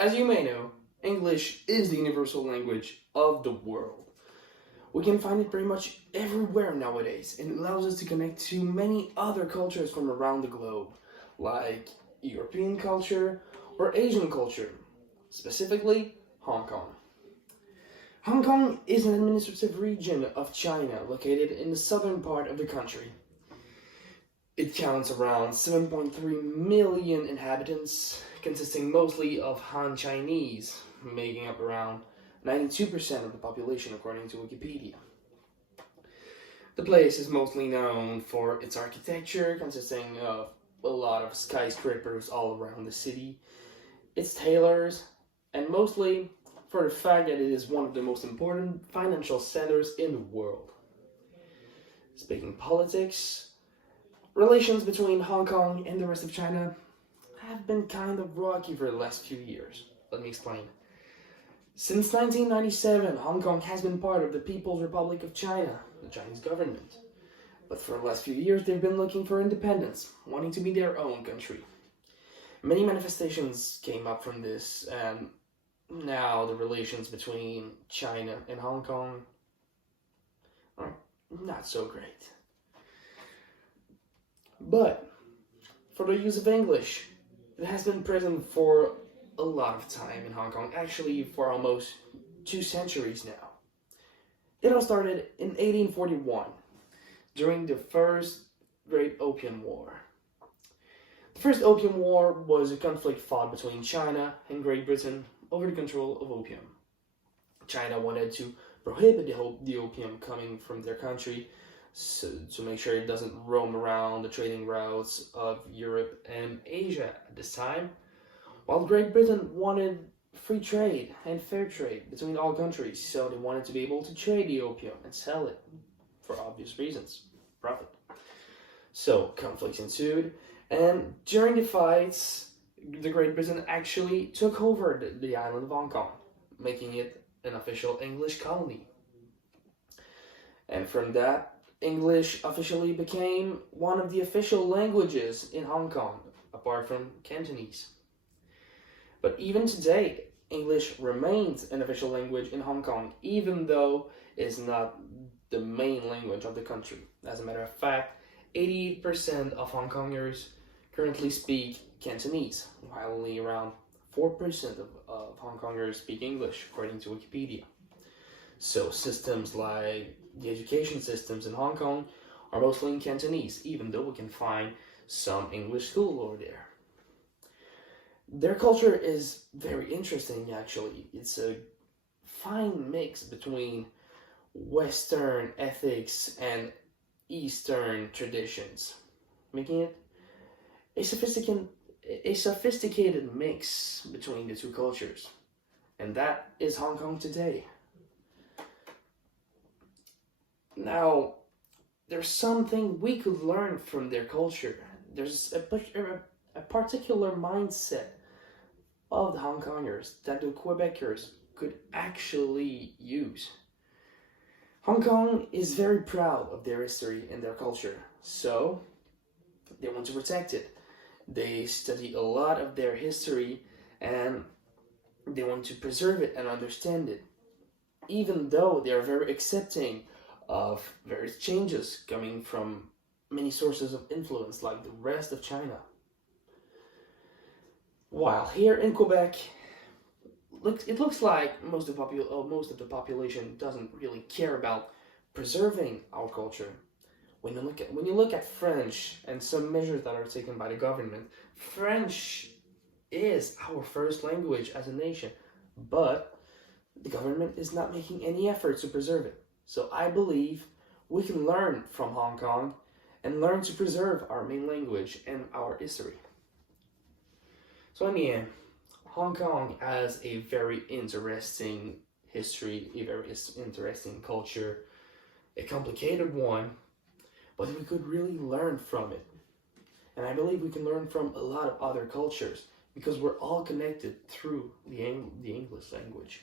As you may know, English is the universal language of the world. We can find it pretty much everywhere nowadays, and it allows us to connect to many other cultures from around the globe, like European culture or Asian culture, specifically Hong Kong. Hong Kong is an administrative region of China located in the southern part of the country. It counts around 7.3 million inhabitants, consisting mostly of Han Chinese, making up around 92% of the population according to Wikipedia. The place is mostly known for its architecture, consisting of a lot of skyscrapers all around the city, its tailors, and mostly for the fact that it is one of the most important financial centers in the world. Speaking politics, relations between Hong Kong and the rest of China have been kind of rocky for the last few years. Let me explain. Since 1997, Hong Kong has been part of the People's Republic of China, the Chinese government. But for the last few years, they've been looking for independence, wanting to be their own country. Many manifestations came up from this, and now the relations between China and Hong Kong are not so great. But for the use of English, it has been present for a lot of time in Hong Kong, actually for almost 2 centuries now. It all started in 1841, during the First Great Opium War. The First Opium War was a conflict fought between China and Great Britain over the control of opium. China wanted to prohibit the opium coming from their country, so to make sure it doesn't roam around the trading routes of Europe and Asia at this time, while Great Britain wanted free trade and fair trade between all countries, so they wanted to be able to trade the opium and sell it for obvious reasons, profit. So conflicts ensued, and during the fights, the Great Britain actually took over the island of Hong Kong, making it an official English colony. And from that, English officially became one of the official languages in Hong Kong, apart from Cantonese. But even today, English remains an official language in Hong Kong, even though it's not the main language of the country. As a matter of fact, 88% of Hong Kongers currently speak Cantonese, while only around 4% of Hong Kongers speak English, according to Wikipedia. So systems like the education systems in Hong Kong are mostly in Cantonese, even though we can find some English school over there. Their culture is very interesting, actually. It's a fine mix between Western ethics and Eastern traditions, making it a sophisticated mix between the two cultures. And that is Hong Kong today. Now, there's something we could learn from their culture. There's a particular mindset of the Hong Kongers that the Quebecers could actually use. Hong Kong is very proud of their history and their culture, so they want to protect it. They study a lot of their history and they want to preserve it and understand it, even though they are very accepting of various changes coming from many sources of influence like the rest of China. While here in Quebec, it looks like most of the population doesn't really care about preserving our culture. When you look at French and some measures that are taken by the government, French is our first language as a nation, but the government is not making any efforts to preserve it. So I believe we can learn from Hong Kong and learn to preserve our main language and our history. So in the end, Hong Kong has a very interesting history, a very interesting culture, a complicated one, but we could really learn from it. And I believe we can learn from a lot of other cultures because we're all connected through the English language.